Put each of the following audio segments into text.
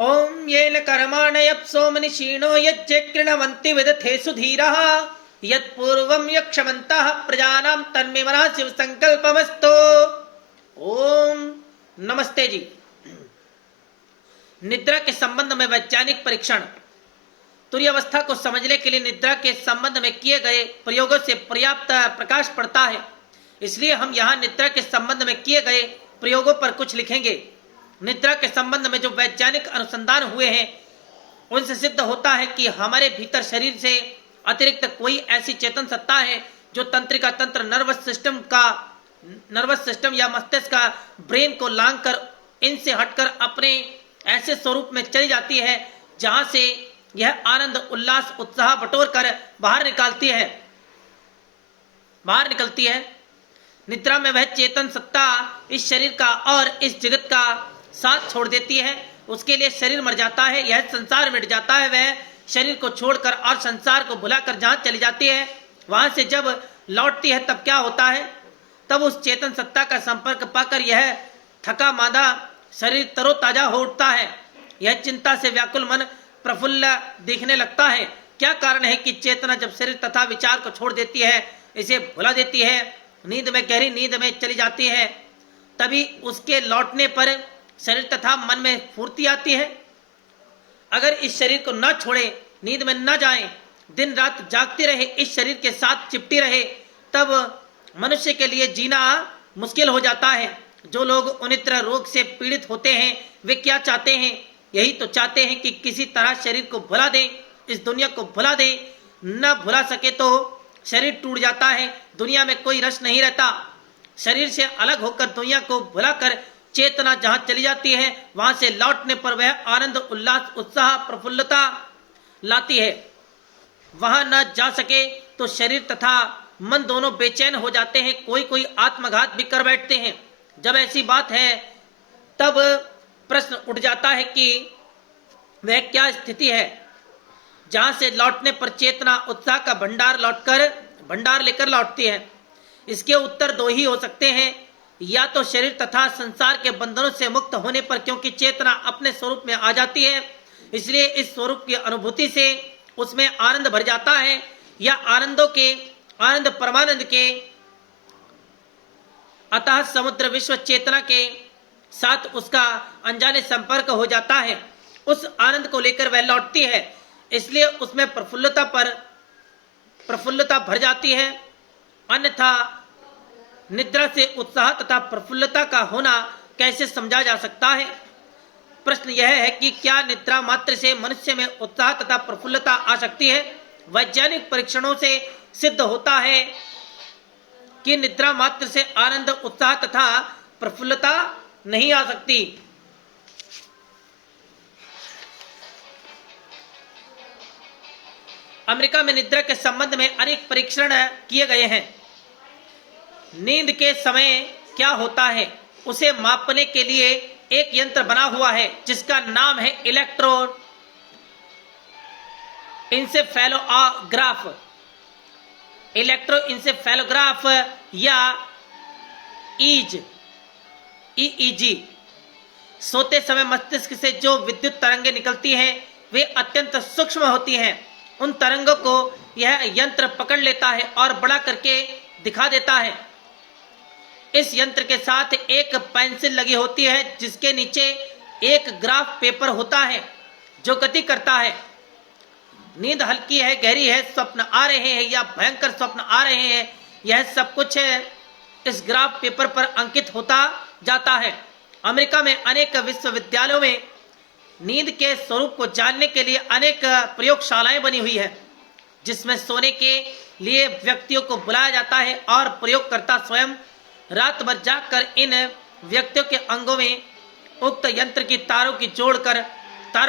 ओम येन कर्माणयप्सो मनीषीणो यज्ञे कृणवन्ति विदथेषु धीरः यत्पूर्वं यक्षमन्तः प्रजानां तन्मे मनः शिव संकल्पमस्तु। ओम नमस्ते जी। निद्रा के संबंध में वैज्ञानिक परीक्षण। तुरीय अवस्था को समझने के लिए निद्रा के संबंध में किए गए प्रयोगों से पर्याप्त प्रकाश पड़ता है, इसलिए हम यहाँ निद्रा के संबंध में किए गए प्रयोगों पर कुछ लिखेंगे। निद्रा के संबंध में जो वैज्ञानिक अनुसंधान हुए हैं उनसे सिद्ध होता है कि हमारे भीतर शरीर से अतिरिक्त कोई ऐसी चेतन सत्ता है जो तंत्रिका तंत्र नर्वस सिस्टम या मस्तिष्क का ब्रेन को लांग कर इनसे हटकर अपने ऐसे स्वरूप में चली जाती है जहां से यह आनंद उल्लास उत्साह बटोर कर बाहर निकलती है। निद्रा में वह चेतन सत्ता इस शरीर का और इस जगत का साथ छोड़ देती है। उसके लिए शरीर मर जाता है, यह संसार मिट जाता है। वह शरीर को छोड़कर और संसार को भुलाकर जहां चली जाती है, वहां से जब लौटती है तब क्या होता है? तब उस चेतन सत्ता का संपर्क पाकर यह थका मांदा शरीर तरोताजा हो उठता है। यह चिंता से व्याकुल मन प्रफुल्ल दिखने लगता है। क्या कारण है कि चेतना जब शरीर तथा विचार को छोड़ देती है, इसे भुला देती है, नींद में गहरी नींद में चली जाती है, तभी उसके लौटने पर शरीर तथा मन में फुर्ती आती है। अगर इस शरीर को न छोड़े, नींद में न जाए, दिन रात जागती रहे, इस शरीर के साथ चिपटी रहे, तब मनुष्य के लिए जीना मुश्किल हो जाता है। जो लोग उनिद्रा रोग से पीड़ित होते हैं वे क्या चाहते हैं? यही तो चाहते हैं कि किसी तरह शरीर को भुला दें, इस दुनिया को भुला दें। न भुला सके तो शरीर टूट जाता है, दुनिया में कोई रस नहीं रहता। शरीर से अलग होकर दुनिया को भुलाकर चेतना जहां चली जाती है, वहां से लौटने पर वह आनंद उल्लास उत्साह प्रफुल्लता लाती है। वहां न जा सके तो शरीर तथा मन दोनों बेचैन हो जाते हैं, कोई कोई आत्मघात भी कर बैठते हैं। जब ऐसी बात है तब प्रश्न उठ जाता है कि वह क्या स्थिति है जहां से लौटने पर चेतना उत्साह का भंडार लेकर लौटती है। इसके उत्तर दो ही हो सकते हैं, या तो शरीर तथा संसार के बंधनों से मुक्त होने पर, क्योंकि चेतना अपने स्वरूप में आ जाती है इसलिए इस स्वरूप की अनुभूति से उसमें आनंद भर जाता है, या आनंद परमानंद के अतः समुद्र विश्व चेतना के साथ उसका अनजाने संपर्क हो जाता है। उस आनंद को लेकर वह लौटती है, इसलिए उसमें प्रफुल्लता भर जाती है। अन्यथा निद्रा से उत्साह तथा प्रफुल्लता का होना कैसे समझा जा सकता है? प्रश्न यह है कि क्या निद्रा मात्र से मनुष्य में उत्साह तथा प्रफुल्लता आ सकती है? वैज्ञानिक परीक्षणों से सिद्ध होता है कि निद्रा मात्र से आनंद उत्साह तथा प्रफुल्लता नहीं आ सकती। अमेरिका में निद्रा के संबंध में अनेक परीक्षण किए गए हैं। नींद के समय क्या होता है उसे मापने के लिए एक यंत्र बना हुआ है जिसका नाम है इलेक्ट्रोइंसेफेलोग्राफ या ईईजी। सोते समय मस्तिष्क से जो विद्युत तरंगें निकलती हैं वे अत्यंत सूक्ष्म होती हैं। उन तरंगों को यह यंत्र पकड़ लेता है और बड़ा करके दिखा देता है। इस यंत्र के साथ एक पेंसिल लगी होती है जिसके नीचे एक ग्राफ पेपर होता है जो गति करता है। नींद हल्की है, गहरी है, स्वप्न आ रहे हैं या भयंकर स्वप्न आ रहे हैं, यह सब कुछ इस ग्राफ पेपर पर अंकित होता जाता है। अमेरिका में अनेक विश्वविद्यालयों में नींद के स्वरूप को जानने के लिए अनेक प्रयोगशालाएं बनी हुई है जिसमें सोने के लिए व्यक्तियों को बुलाया जाता है और प्रयोगकर्ता स्वयं रात भर जागकर इन व्यक्तियों के अंगों में उक्त यंत्र की तारों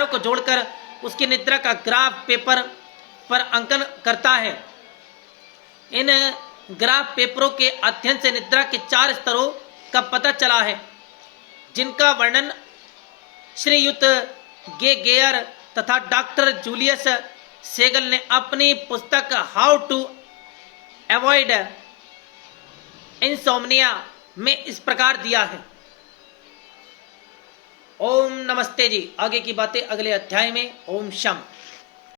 को जोड़कर उसकी निद्रा का ग्राफ पेपर पर अंकन करता है। इन ग्राफ पेपरों के अध्ययन से निद्रा के 4 स्तरों का पता चला है जिनका वर्णन श्रीयुत गेयर तथा डॉक्टर जूलियस सेगल ने अपनी पुस्तक हाउ टू अवॉइड इंसोम्निया में इस प्रकार दिया है। ओम नमस्ते जी। आगे की बातें अगले अध्याय में। ओम शम।